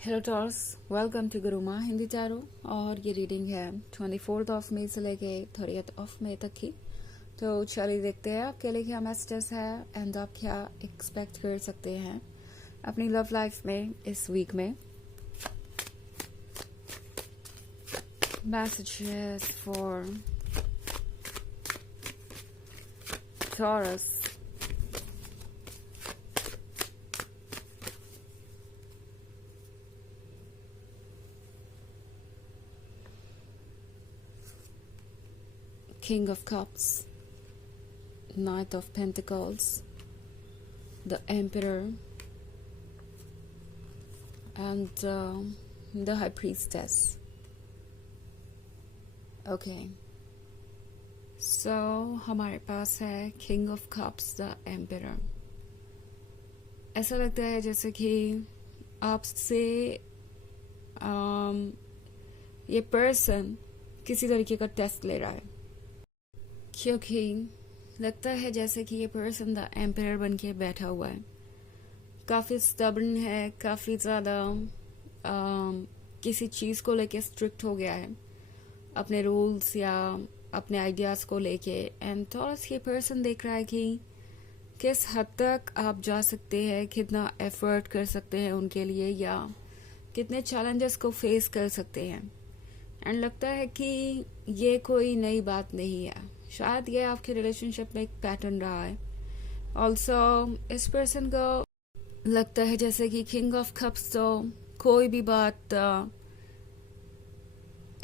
Hello Taurus, welcome to Gurumaa Hindi tarot. और ये reading है 24 ऑफ मई से लेके 30 ऑफ मई तक की। तो चलिए देखते हैं आपके लिए क्या मैसेजेस है एंड आप क्या एक्सपेक्ट कर सकते हैं अपनी लव लाइफ में इस वीक में। Messages for taurus. King of Cups, Knight of Pentacles, the Emperor, and the High Priestess. Okay. So हमारे पास है King of Cups, the Emperor. ऐसा लगता है जैसे कि आपसे ये पर्सन किसी तरीके का टेस्ट ले रहा है, क्योंकि लगता है जैसे कि ये पर्सन द एम्पायर बन के बैठा हुआ है। काफ़ी स्टबर्न है, काफ़ी ज़्यादा किसी चीज़ को लेके स्ट्रिक्ट हो गया है, अपने रूल्स या अपने आइडियाज़ को लेके। एंड टॉरस ये पर्सन देख रहा है कि किस हद तक आप जा सकते हैं, कितना एफर्ट कर सकते हैं उनके लिए, या कितने चैलेंजेस को फेस कर सकते हैं। एंड लगता है कि ये कोई नई बात नहीं है, शायद ये आपके रिलेशनशिप में एक पैटर्न रहा है। ऑल्सो इस पर्सन को लगता है जैसे कि किंग ऑफ कप्स तो कोई भी बात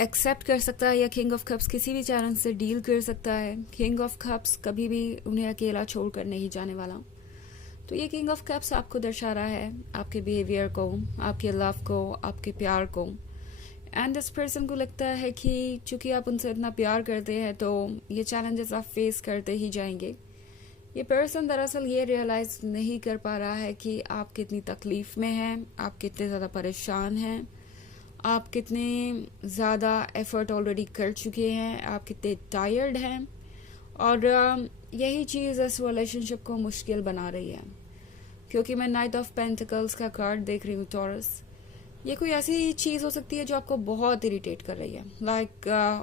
एक्सेप्ट कर सकता है, या किंग ऑफ कप्स किसी भी चैलेंज से डील कर सकता है। किंग ऑफ कप्स कभी भी उन्हें अकेला छोड़कर नहीं जाने वाला। तो ये किंग ऑफ कप्स आपको दर्शा रहा है आपके बिहेवियर को, आपके लव को, आपके प्यार को। एंड इस पर्सन को लगता है कि चूंकि आप उनसे इतना प्यार करते हैं तो ये चैलेंजेस आप फेस करते ही जाएंगे। ये पर्सन दरअसल ये रियलाइज नहीं कर पा रहा है कि आप कितनी तकलीफ में हैं, आप कितने ज़्यादा परेशान हैं, आप कितने ज़्यादा एफर्ट ऑलरेडी कर चुके हैं, आप कितने टायर्ड हैं। और यही चीज़ इस रिलेशनशिप को मुश्किल बना रही है, क्योंकि मैं नाइट ऑफ पेंटिकल्स का कार्ड देख रही हूँ टॉरस। ये कोई ऐसी चीज़ हो सकती है जो आपको बहुत इरिटेट कर रही है,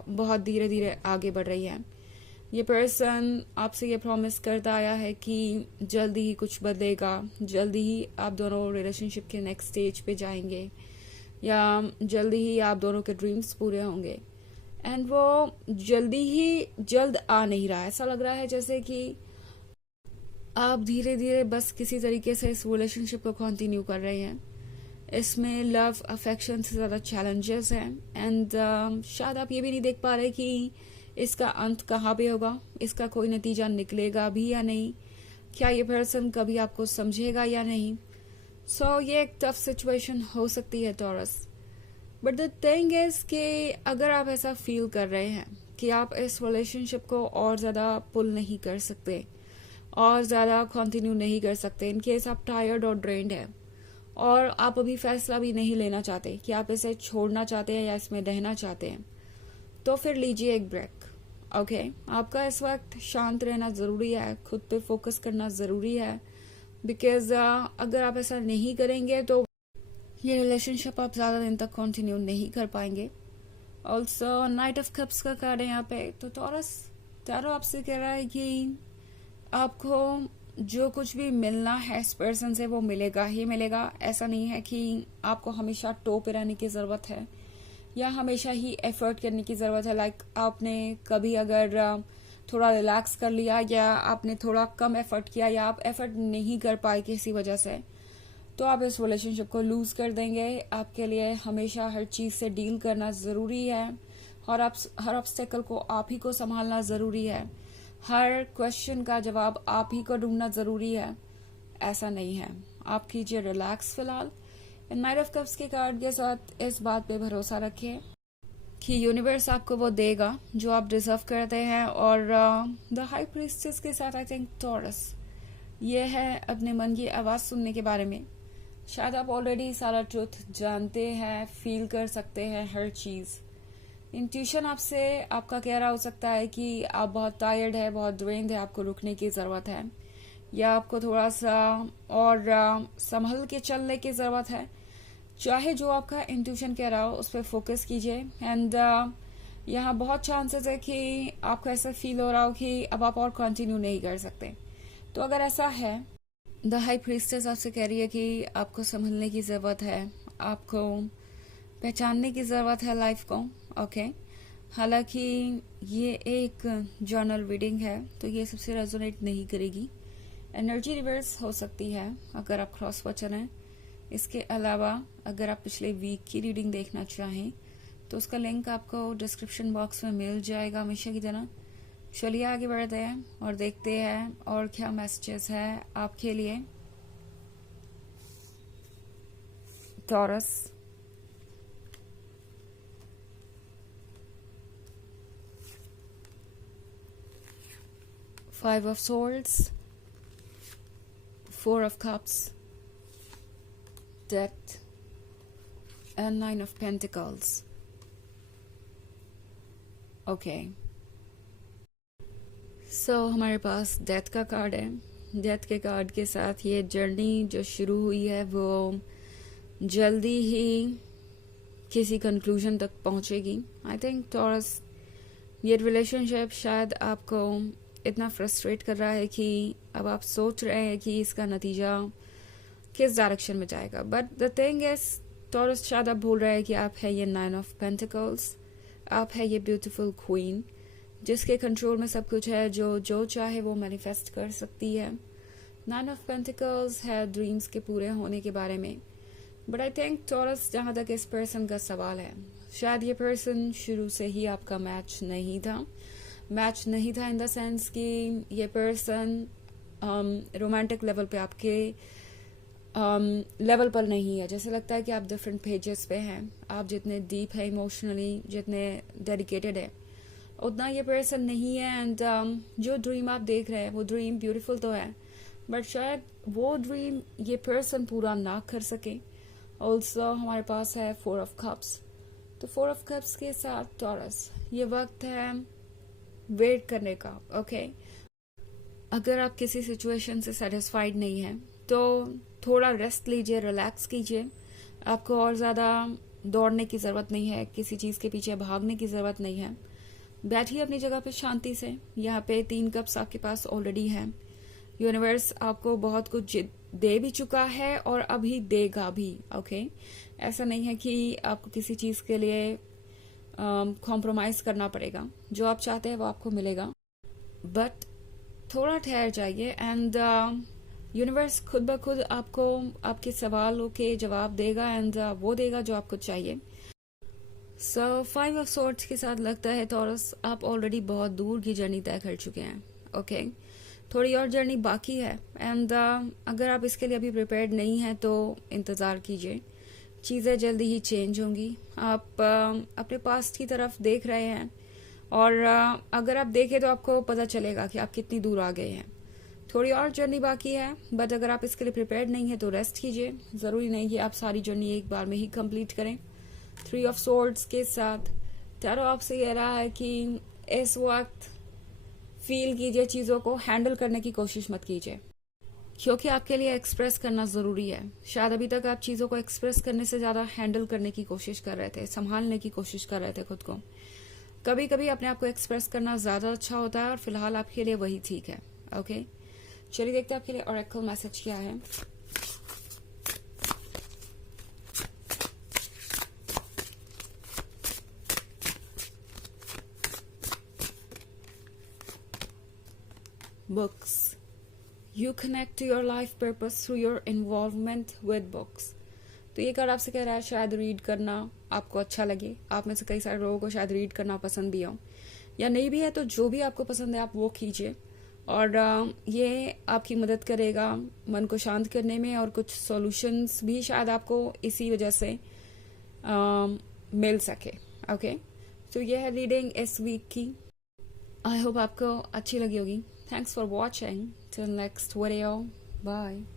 बहुत धीरे धीरे आगे बढ़ रही है। ये पर्सन आपसे ये प्रॉमिस करता आया है कि जल्दी ही कुछ बदलेगा, जल्दी ही आप दोनों रिलेशनशिप के नेक्स्ट स्टेज पे जाएंगे, या जल्दी ही आप दोनों के ड्रीम्स पूरे होंगे। एंड वो जल्द आ नहीं रहा है। ऐसा लग रहा है जैसे कि आप धीरे धीरे बस किसी तरीके से इस रिलेशनशिप को कंटिन्यू कर रहे हैं। इसमें लव अफेक्शन से ज़्यादा चैलेंजेस हैं। एंड शायद आप ये भी नहीं देख पा रहे कि इसका अंत कहाँ पे होगा, इसका कोई नतीजा निकलेगा भी या नहीं, क्या ये पर्सन कभी आपको समझेगा या नहीं। सो ये एक टफ सिचुएशन हो सकती है taurus. But the thing is कि अगर आप ऐसा फील कर रहे हैं कि आप इस रिलेशनशिप को और ज़्यादा पुल नहीं कर सकते, और ज़्यादा कंटिन्यू नहीं कर सकते, इन केस आप टायर्ड और ड्रेन्ड है, और आप अभी फैसला भी नहीं लेना चाहते कि आप इसे छोड़ना चाहते हैं या इसमें रहना चाहते हैं, तो फिर लीजिए एक ब्रेक। ओके, आपका इस वक्त शांत रहना ज़रूरी है, खुद पे फोकस करना ज़रूरी है। बिकॉज अगर आप ऐसा नहीं करेंगे तो ये रिलेशनशिप आप ज़्यादा दिन तक कंटिन्यू नहीं कर पाएंगे। ऑल्सो नाइट ऑफ कप्स का कार्ड है यहाँ पे। तो टॉरस टैरो आपसे कह रहा है कि आपको जो कुछ भी मिलना है इस पर्सन से वो मिलेगा ही मिलेगा। ऐसा नहीं है कि आपको हमेशा टो पे रहने की ज़रूरत है या हमेशा ही एफर्ट करने की ज़रूरत है। लाइक आपने कभी अगर थोड़ा रिलैक्स कर लिया, या आपने थोड़ा कम एफर्ट किया, या आप एफर्ट नहीं कर पाए किसी वजह से, तो आप इस रिलेशनशिप को लूज़ कर देंगे। आपके लिए हमेशा हर चीज़ से डील करना ज़रूरी है, और आप हर ऑब्स्टेकल को आप ही को संभालना ज़रूरी है, हर क्वेश्चन का जवाब आप ही को ढूंढना ज़रूरी है। ऐसा नहीं है। आप कीजिए रिलैक्स फिलहाल। नाइट ऑफ कप्स के कार्ड के साथ इस बात पे भरोसा रखें कि यूनिवर्स आपको वो देगा जो आप डिजर्व करते हैं। और द हाई प्रीस्टेस के साथ आई थिंक टॉरस ये है अपने मन की आवाज़ सुनने के बारे में। शायद आप ऑलरेडी सारा ट्रूथ जानते हैं, फील कर सकते हैं हर चीज़। इंट्यूशन आपसे आपका कह रहा हो सकता है कि आप बहुत टायर्ड है, बहुत ड्रेन्ड है, आपको रुकने की ज़रूरत है, या आपको थोड़ा सा और संभल के चलने की ज़रूरत है। चाहे जो आपका इंट्यूशन कह रहा हो उस पर फोकस कीजिए। एंड यहाँ बहुत चांसेस है कि आपको ऐसा फील हो रहा हो कि अब आप और कंटिन्यू नहीं कर सकते। तो अगर ऐसा है, द हाई प्रीस्टेस आपसे कह रही है कि आपको संभलने की ज़रूरत है, आपको पहचानने की ज़रूरत है लाइफ को। ओके, हालांकि ये एक जर्नल रीडिंग है तो ये सबसे रेजोनेट नहीं करेगी। एनर्जी रिवर्स हो सकती है अगर आप क्रॉस पर चलें। इसके अलावा अगर आप पिछले वीक की रीडिंग देखना चाहें तो उसका लिंक आपको डिस्क्रिप्शन बॉक्स में मिल जाएगा हमेशा की तरह। चलिए आगे बढ़ते हैं और देखते हैं और क्या मैसेजेस है आपके लिए। Taurus, 5 of Swords, 4 of Cups, Death, and 9 of Pentacles. Okay, सो हमारे पास डेथ का कार्ड है। डेथ के कार्ड के साथ ये जर्नी जो शुरू हुई है वो जल्दी ही किसी कंक्लूजन तक पहुंचेगी। आई थिंक टॉरस, ये रिलेशनशिप शायद आपको इतना फ्रस्ट्रेट कर रहा है कि अब आप सोच रहे हैं कि इसका नतीजा किस डायरेक्शन में जाएगा। But the thing is, taurus शायद आप भूल रहे हैं कि आप है ये 9 ऑफ पेंटिकल्स, आप है ये ब्यूटीफुल क्वीन जिसके कंट्रोल में सब कुछ है, जो चाहे वो मैनिफेस्ट कर सकती है। 9 ऑफ पेंटिकल्स है ड्रीम्स के पूरे होने के बारे में। बट आई थिंक टॉरस, जहां तक इस पर्सन का सवाल है, शायद ये पर्सन शुरू से ही आपका मैच नहीं था। मैच नहीं था इन द सेंस कि ये पर्सन रोमांटिक लेवल पे आपके लेवल पर नहीं है। जैसे लगता है कि आप डिफरेंट पेजेस पे हैं। आप जितने डीप है इमोशनली, जितने डेडिकेटेड है, उतना ये पर्सन नहीं है। एंड जो ड्रीम आप देख रहे हैं वो ड्रीम ब्यूटीफुल तो है, बट शायद वो ड्रीम ये पर्सन पूरा ना कर सके। ऑल्सो हमारे पास है 4 ऑफ कप्स। तो 4 ऑफ कप्स के साथ टॉरस, ये वक्त है वेट करने का। ओके, अगर आप किसी सिचुएशन से सेटिस्फाइड नहीं है तो थोड़ा रेस्ट लीजिए, रिलैक्स कीजिए। आपको और ज़्यादा दौड़ने की ज़रूरत नहीं है, किसी चीज़ के पीछे भागने की ज़रूरत नहीं है। बैठिए अपनी जगह पे शांति से। यहाँ पे 3 कप्स आपके पास ऑलरेडी है। यूनिवर्स आपको बहुत कुछ दे भी चुका है और अभी देगा भी। ओके, ऐसा नहीं है कि आपको किसी चीज़ के लिए कॉम्प्रोमाइज करना पड़ेगा। जो आप चाहते हैं वो आपको मिलेगा, बट थोड़ा ठहर जाइए एंड यूनिवर्स खुद ब खुद आपको आपके सवालों के जवाब देगा एंड वो देगा जो आपको चाहिए। सो 5 ऑफ सोर्ड्स के साथ लगता है टॉरस, आप ऑलरेडी बहुत दूर की जर्नी तय कर चुके हैं। ओके, थोड़ी और जर्नी बाकी है एंड अगर आप इसके लिए अभी प्रिपेयर्ड नहीं है तो इंतज़ार कीजिए। चीज़ें जल्दी ही चेंज होंगी। आप अपने पास्ट की तरफ देख रहे हैं और अगर आप देखें तो आपको पता चलेगा कि आप कितनी दूर आ गए हैं। थोड़ी और जर्नी बाकी है, बट अगर आप इसके लिए प्रिपेयर्ड नहीं है तो रेस्ट कीजिए। ज़रूरी नहीं कि आप सारी जर्नी एक बार में ही कंप्लीट करें। 3 ऑफ सोर्ड्स के साथ टैरो आपसे कह रहा है कि इस वक्त फील कीजिए, चीज़ों को हैंडल करने की कोशिश मत कीजिए, क्योंकि आपके लिए एक्सप्रेस करना ज़रूरी है। शायद अभी तक आप चीज़ों को एक्सप्रेस करने से ज़्यादा हैंडल करने की कोशिश कर रहे थे, संभालने की कोशिश कर रहे थे खुद को। कभी कभी अपने आप को एक्सप्रेस करना ज़्यादा अच्छा होता है और फिलहाल आपके लिए वही ठीक है। ओके, चलिए देखते हैं आपके लिए ऑरेकल मैसेज क्या है। Books, You connect to your life purpose through your involvement with books. तो ये कार्ड आपसे कह रहा है शायद रीड करना आपको अच्छा लगे। आप में से कई सारे लोगों को शायद रीड करना पसंद भी हो, या नहीं भी है तो जो भी आपको पसंद है आप वो कीजिए। और ये आपकी मदद करेगा मन को शांत करने में, और कुछ सॉल्यूशंस भी शायद आपको इसी वजह से मिल सके। ओके, तो ये है रीडिंग इस वीक की। आई होप आपको अच्छी लगी होगी। Thanks for watching. Till next video. Bye.